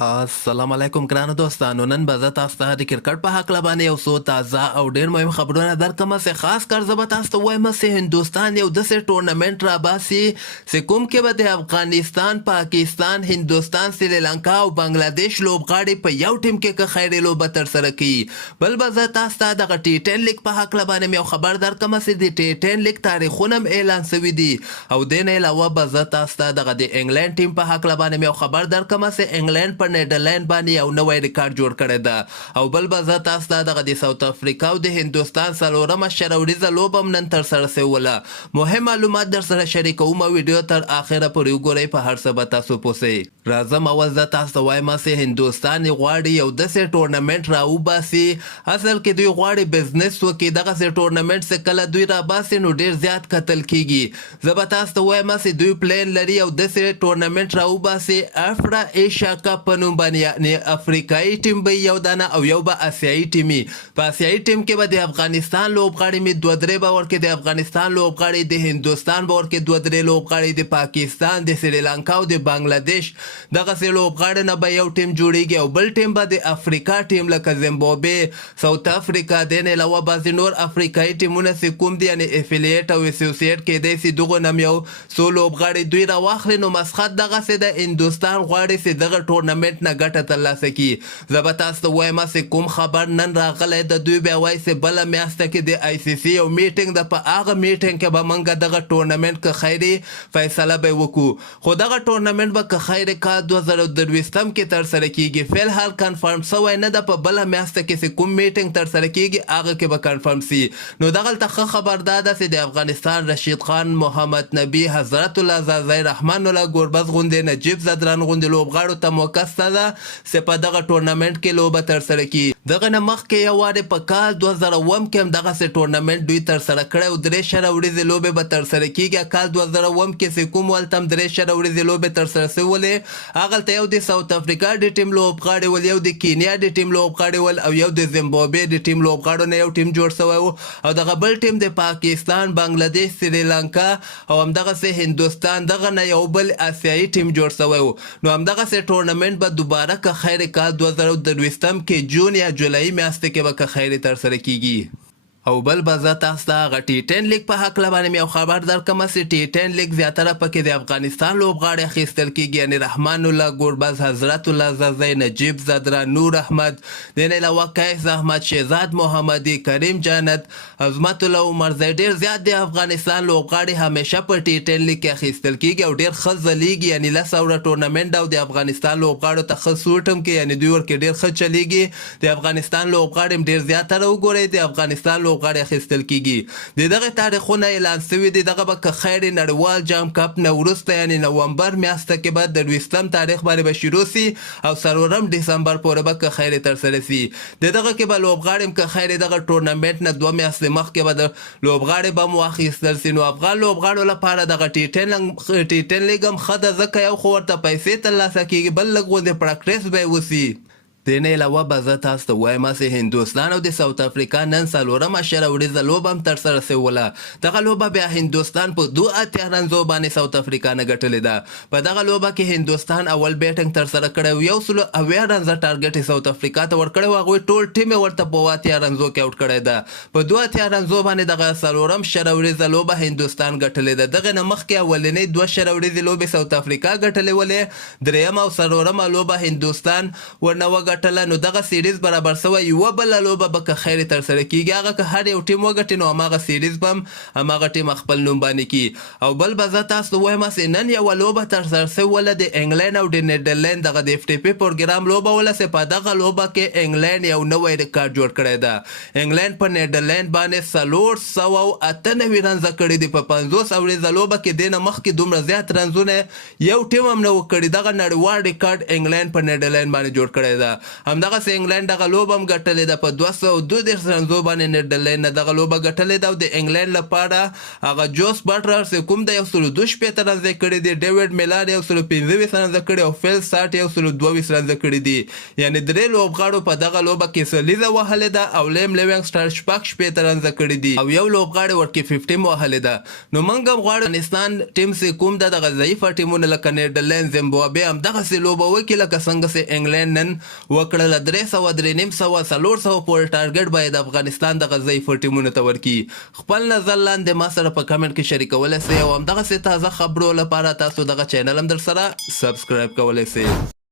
السلام علیکم ګرانو دوستانو. نن به زه تاسو ته د کرکټ په هکله باندې یو څو تازه او ډېر مهم خبرونه درکړم. چې خاص کر زه به تاسو ته وایم چې هندوستان یو داسې ټورنمنټ راباسي چې کوم کې به د افغانستان، پاکستان، هندوستان، سریلانکا او بنګلادیش لوبغاړي په یو ټیم کې که خیري لوبه ترسره کوي. بل به زه تاسو ته دغه ټي10 لیګ په هکله باندې یو خبر درکړم چې د ټي10 لیګ تاریخونه هم اعلان شوي دي. او دې نه علاوه به زه تاسو ته دغه د انګلند ټیم په هکله باندې یو خبر درکړم چې انګلند په نیدرلند باندې یو نوی ریکارډ جوړ کړی ده. او بل به زه تاسو ته دغه د ساوت افریقا او د هندوستان څلورمه شروریزه لوبه هم نن ترسره شوله. مهم معلومات در سره شریکوم. ویډیو تر اخره پورې وګورئ، په هر څه به تاسو پوهیږئ. راځم اول زه تاسو ته وایم چې هندوستان غواړي یو داسې ټورنمنټ راوباسي. اصل کې دوی غواړي بزنس وکړي. دغسې ټورنمنټ چې کله دوی راباسي نو ډېر زیات کتل کیږي. زه به تاسو ته وایم چې دوی پلان لري یو داسې ټورنمنټ راوباسي، افرا ایشیا کپ په نوم باندې، یعنې افریقایي ټیم به یو دانه او یو به اسیایي ټیمي. په اسیایي ټیم کې به د افغانستان لوبغاړي مې دوه درې به ورکړي، د افغانستان لوبغاړي، د هندوستان به ورکړي دوه درې لوبغاړي، د پاکستان، د سریلانکا او د بنګلادیش دغسې لوبغاړي نه به یو ټیم جوړیږي او بل ټیم به د افریقا ټیم لکه زیمبابوې، ساوت افریقا، دې نه علاوه بعضې نور افریقایي ټیمونه چې کوم دي یعنې افیلیټ او اسوسییټ کیدی سي دغو نه هم یو څو لوبغاړي دوی راواخلي. نو مسخت دغسې د هندوستان غواړي چې دغه ټورنمنټ نه ګټه ترلاسه کړي. زه به تاسو ته وایم چې کوم خبر نن راغلی د دوی بیا وایي چې بله میاشته کې د آی سی سی یو میټینګ ده، په هغه میټینګ کې به موږ دغه ټورنمنټ که خیري فیصله به وکړو. خو دغه ټورنمنټ به که خیري کال 2023 کې ترسره کیږي. فلحال کنفرم شوی نه ده. په بله میاشته کې چې کوم میټینګ ترسره کیږي هغه کې به کنفرم سي. نو دغلته ښه خبر دا ده چې د افغانستان رشید خان، محمد نبی، حضرت الله زازی، رحمان الله ګوربز غوندې، نجیب زدران غوندې لوبغاړو ته موقع شته ده چې په دغه ټورنمنټ کې لوبه ترسره کړي. دغه نه مخکې یو وارې په کال 2007 کې هم دغسې ټورنمنټ دوی ترسره کړی او 3 شره ورځې لوبې به ترسره کیږي. کال 2007 کې چې کوم ولته هم 3 شره ورځې لوبې ترسره شولې، هغلته یو د ساوت افریقا د ټیم لوبغاړي ول، یو د کینیا د ټیم لوبغاړي ول او یو د زیمبابوې د ټیم لوبغاړو نه یو ټیم جوړ شوی و او دغه بل ټیم د پاکستان، بنګلادیش، سریلانکا او همدغسې هندوستان دغه نه یو بل اسیایي ټیم جوړ شوی و. نو همدغسې ټورنمنټ به دوباره که خیر کال 2023 کې جون یا جولای میاشتې کې به که خیري ترسره کیږي. او بل به زه تاسو ته هغه ټي10 لیګ په هکله باندې یو خبر درکړم چې ټي10 لیګ زیاتره پکې د افغانستان لوبغاړي اخیستل کیږي، یعنې رحمان الله ګوربز، حضرت الله زازی، نجیب زدرا، نور احمد، دې نه علاوه قیس احمد، شهزاد محمدي، کریم جانت، عظمت الله عمرزی. ډېر زیات د افغانستان لوبغاړي همیشه په ټي10 لیګ کې اخیستل کیږي او ډېر ښه ځلیږي. یعنې 10 اوره ټورنمنټ او د افغانستان لوبغاړو ته ښه سوټ هم کوي، یعنې دوی ورکې ډېر ښه چلیږي. د افغانستان لوبغاړي هم ډېر زیاتره وګورئ د افغانستان لوبغاړي اخیستل کیږي. د دغه تاریخونه اعلان شوي دي. دغه به که خیر نړیوال جام کپ نه وروسته یعنې نومبر میاشته کې به د 20 تاریخ باندې به شروع سي او 4 ډسمبر پورې به که خیر ترسره سي. د دغه کې به لوبغاړي هم که خیر دغه ټورنمنټ نه 2 میاشتې مخکې به د لوبغاړي به مو واخیستل سي. نو افغان لوبغاړو لپاره دغه ټي10 لیګ هم ښه ده، ځکه یو خو ورته پیسې ترلاسه کیږي، بل لږ غوندې پراکټس به یې وسي. دې نه علاوه به زه تاسو ته وایم چې هندوستان او د ساوت افریقا نن 4مه شروریزه لوبه هم ترسره شوله. دغه لوبه بیا هندوستان په 2 رنزو باندې ساوت افریقا نه ګټلې ده. په دغه لوبه کې هندوستان اول بیټنګ ترسره کړی، 108 رنزه ټارګټ یې ساوت افریقا ته ورکړی و، هغوی ټول ټیم یې ورته په 8 رنزو کې آوټ کړی ده. په 2 رنزو باندې دغه 4م شروریزه لوبه هندوستان ګټلې ده. دغه نه مخکې اولنۍ 2 شروریزې لوبې ساوت افریقا ګټلې ولې، 3م او 4مه لوبه هندوستان ورنه وګټله. نو دغه سیریز برابر شوی. یوه بله لوبه به که خیر ترسره کیږي، هغه که هر یو ټیم وګټي نو هماغه سیریز به هم هماغه ټیم خپل نوم باندې کړي. او بل به زه تاسو ته وایم چې نن یوه لوبه ترسره شوله د انګلند او د نیدرلند دغه د اف ټي پي پروګرام لوبه وله چې په دغه لوبه کې انګلند یو نوی ریکارډ جوړ کړی ده. انګلند په نیدرلند باندې 498 رنزه کړي دي په 50 اوریزه لوبه کې. دې نه مخکې دومره زیات رنزونه یو ټیم هم نه و کړي. دغه نړیوال ریکارډ انګلند په نیدرلند باندې جوړ کړی ده. همدغسې انګلند دغه لوبه هم ګټلې ده په 232 رنزو باندې نیدرلینډ نه دغه لوبه ګټلې ده او د انګلند لپاره هغه جوس بټلر چې کوم د 162 رنزې کړي دي، ډیوډ میلار 125 رنزه کړي او فیل ساټ 122 رنزه کړي دي. یعنی درې لوبغاړو په دغه لوبه کې سلیزه وهلې ده او لیم لیوینګسټن شپږ رنزه کړي دي او یو لوبغاړی ورکې 50 وهلې ده. نو موږ هم غواړو افغانستان ټیم چې کوم د دغه ضعیفه ټیمونه لکه نیدرلینډ، زیمبابوې همدغسې لوبه وکړي لکه څنګه چې انګلند نن وکړله. 300 400 پورې ټارګټ باید افغانستان دغه ضعیفه ټیمونو ته ورکړي. خپل نظر لاندې ما سره په کمنټ کې شریکولی سئ او همدغسې تازه خبرو لپاره تاسو دغه چینل هم در سره سبسکرایب کولی سئ.